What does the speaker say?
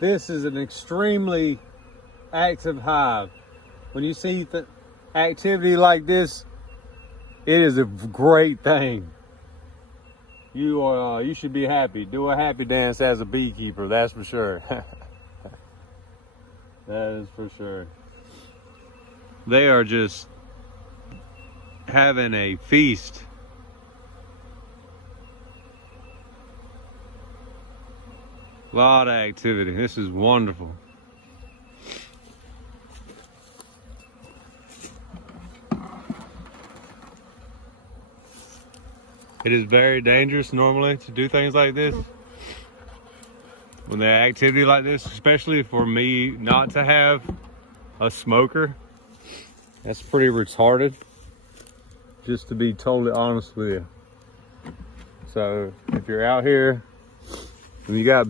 this is an extremely active hive. When you see the activity like this, it is a great thing. You should be happy. Do a happy dance as a beekeeper, that's for sure. That is for sure. They are just having a feast. A lot of activity. This is wonderful. It is very dangerous normally to do things like this. When there's activity like this, especially for me not to have a smoker, that's pretty retarded, just to be totally honest with you. So if you're out here and you got